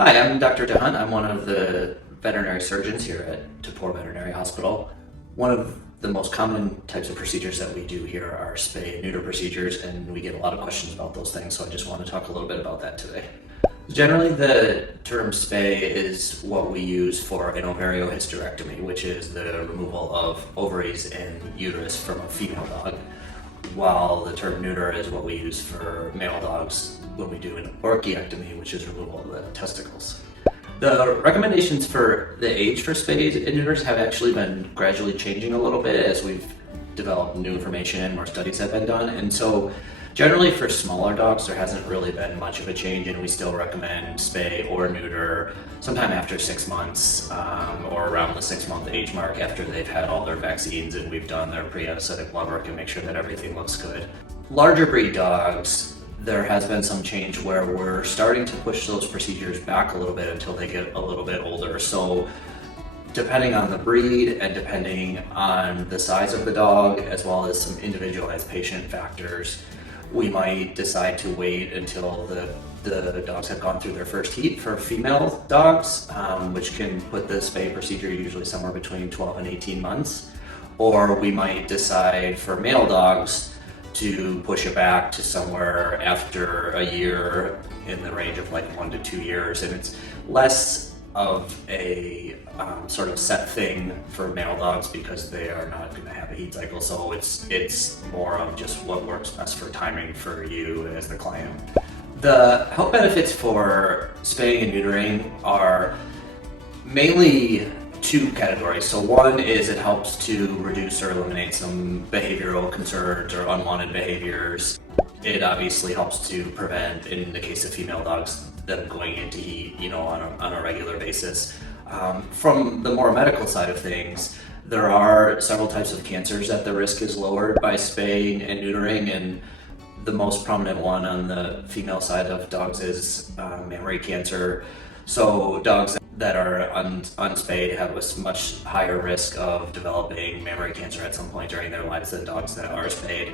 Hi, I'm Dr. DeHondt. I'm one of the veterinary surgeons here at DePore Veterinary Hospital. One of the most common types of procedures that we do here are spay and neuter procedures, and we get a lot of questions about those things, so I just want to talk a little bit about that today. Generally, the term spay is what we use for an ovariohysterectomy, which is the removal of ovaries and uterus from a female dog, while the term neuter is what we use for male dogs when we do an orchiectomy, which is removal of the testicles. The recommendations for the age for spays and neuters have actually been gradually changing a little bit as we've developed new information and more studies have been done. And so generally for smaller dogs, there hasn't really been much of a change, and we still recommend spay or neuter sometime after 6 months or around the 6-month age mark after they've had all their vaccines and we've done their pre-anesthetic blood work and make sure that everything looks good. Larger breed dogs, there has been some change where we're starting to push those procedures back a little bit until they get a little bit older. So depending on the breed and depending on the size of the dog, as well as some individualized patient factors, we might decide to wait until the dogs have gone through their first heat for female dogs, which can put the spay procedure usually somewhere between 12 and 18 months. Or we might decide for male dogs to push it back to somewhere after a year, in the range of like 1 to 2 years. And it's less of a sort of set thing for male dogs because they are not going to have a heat cycle. So it's more of just what works best for timing for you as the client. The health benefits for spaying and neutering are mainly two categories. So one is it helps to reduce or eliminate some behavioral concerns or unwanted behaviors. It obviously helps to prevent, in the case of female dogs, them going into heat, on a regular basis. From the more medical side of things, there are several types of cancers that the risk is lowered by spaying and neutering, and the most prominent one on the female side of dogs is mammary cancer. So dogs that are unspayed have a much higher risk of developing mammary cancer at some point during their lives than dogs that are spayed.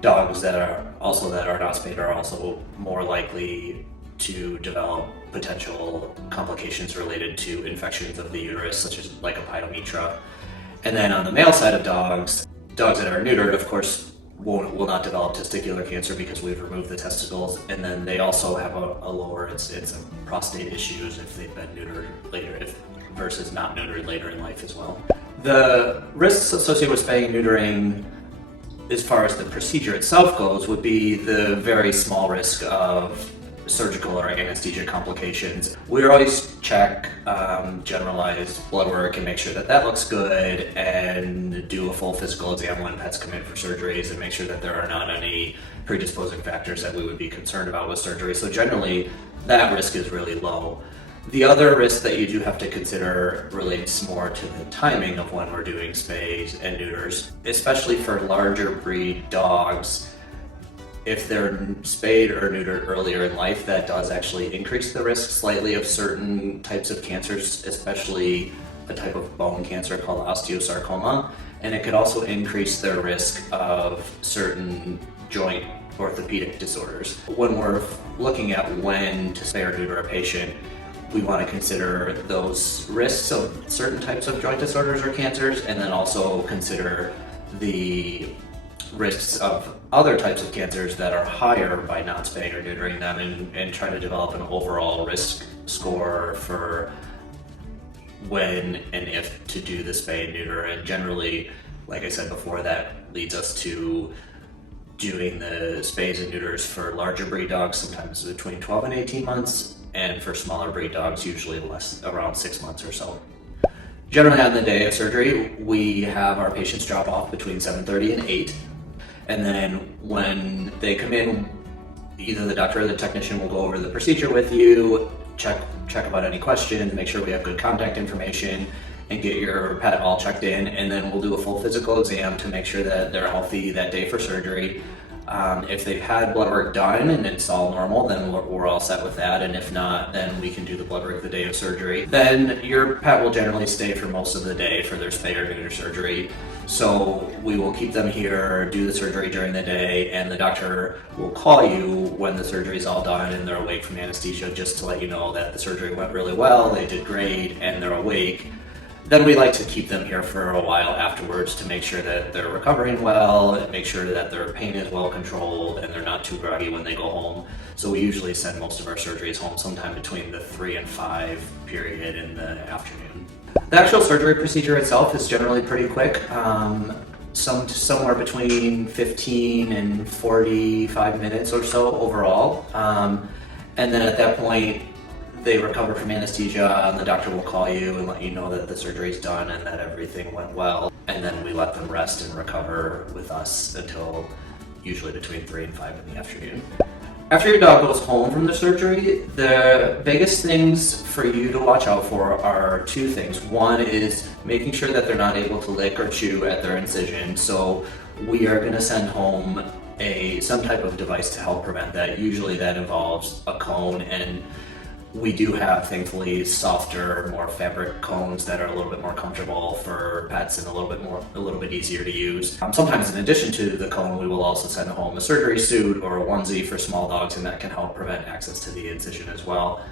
Dogs that are not spayed are also more likely to develop potential complications related to infections of the uterus, such as Lycophytometra. And then on the male side of dogs that are neutered, of course, will not develop testicular cancer because we've removed the testicles, and then they also have a lower incidence of prostate issues if they've been neutered later versus not neutered later in life as well. The risks associated with spaying and neutering, as far as the procedure itself goes, would be the very small risk of surgical or anesthesia complications. We always check generalized blood work and make sure that looks good, and do a full physical exam when pets come in for surgeries and make sure that there are not any predisposing factors that we would be concerned about with surgery. So generally, that risk is really low. The other risk that you do have to consider relates more to the timing of when we're doing spays and neuters, especially for larger breed dogs. If they're spayed or neutered earlier in life, that does actually increase the risk slightly of certain types of cancers, especially a type of bone cancer called osteosarcoma. And it could also increase their risk of certain joint orthopedic disorders. When we're looking at when to spay or neuter a patient, we want to consider those risks of certain types of joint disorders or cancers, and then also consider the risks of other types of cancers that are higher by not spaying or neutering them, and try to develop an overall risk score for when and if to do the spay and neuter. And generally, like I said before, that leads us to doing the spays and neuters for larger breed dogs sometimes between 12 and 18 months, and for smaller breed dogs usually around 6 months or so. Generally on the day of surgery, we have our patients drop off between 7:30 and 8. And then when they come in, either the doctor or the technician will go over the procedure with you, check about any questions, make sure we have good contact information, and get your pet all checked in. And then we'll do a full physical exam to make sure that they're healthy that day for surgery. If they've had blood work done and it's all normal, then we're all set with that. And if not, then we can do the blood work the day of surgery. Then your pet will generally stay for most of the day for their spay or neuter surgery. So we will keep them here, do the surgery during the day, and the doctor will call you when the surgery is all done and they're awake from anesthesia, just to let you know that the surgery went really well, they did great, and they're awake. Then we like to keep them here for a while afterwards to make sure that they're recovering well, and make sure that their pain is well controlled and they're not too groggy when they go home. So we usually send most of our surgeries home sometime between the 3 and 5 period in the afternoon. The actual surgery procedure itself is generally pretty quick, somewhere between 15 and 45 minutes or so overall. And then at that point, they recover from anesthesia and the doctor will call you and let you know that the surgery's done and that everything went well. And then we let them rest and recover with us until usually between 3 and 5 in the afternoon. After your dog goes home from the surgery, the biggest things for you to watch out for are 2 things. One is making sure that they're not able to lick or chew at their incision. So we are going to send home some type of device to help prevent that. Usually that involves a cone, and we do have, thankfully, softer, more fabric cones that are a little bit more comfortable for pets and a little bit easier to use. Sometimes in addition to the cone, we will also send home a surgery suit or a onesie for small dogs, and that can help prevent access to the incision as well.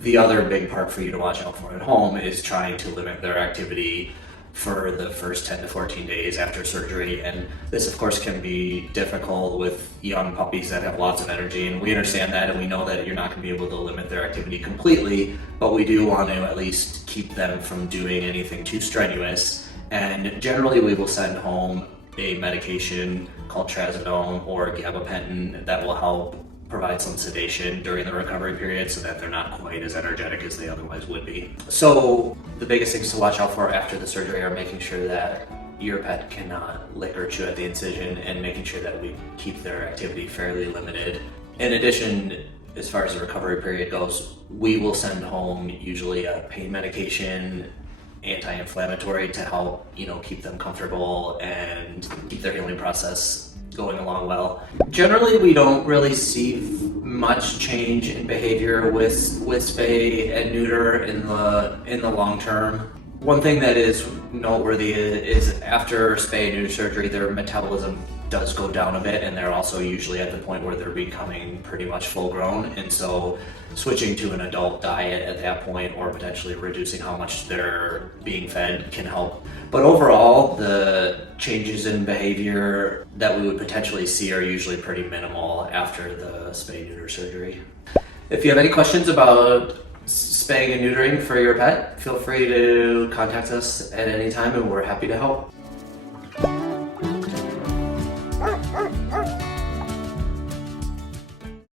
The other big part for you to watch out for at home is trying to limit their activity for the first 10 to 14 days after surgery. And this, of course, can be difficult with young puppies that have lots of energy, and we understand that, and we know that you're not going to be able to limit their activity completely, but we do want to at least keep them from doing anything too strenuous. And generally we will send home a medication called trazodone or gabapentin that will help provide some sedation during the recovery period so that they're not quite as energetic as they otherwise would be. So the biggest things to watch out for after the surgery are making sure that your pet cannot lick or chew at the incision, and making sure that we keep their activity fairly limited. In addition, as far as the recovery period goes, we will send home usually a pain medication, anti-inflammatory, to help, keep them comfortable and keep their healing process going along well. Generally, we don't really see much change in behavior with spay and neuter in the long term. One thing that is noteworthy is after spay and neuter surgery, their metabolism does go down a bit, and they're also usually at the point where they're becoming pretty much full grown, and so switching to an adult diet at that point, or potentially reducing how much they're being fed, can help. But overall, the changes in behavior that we would potentially see are usually pretty minimal after the spay neuter surgery. If you have any questions about spaying and neutering for your pet, feel free to contact us at any time, and we're happy to help.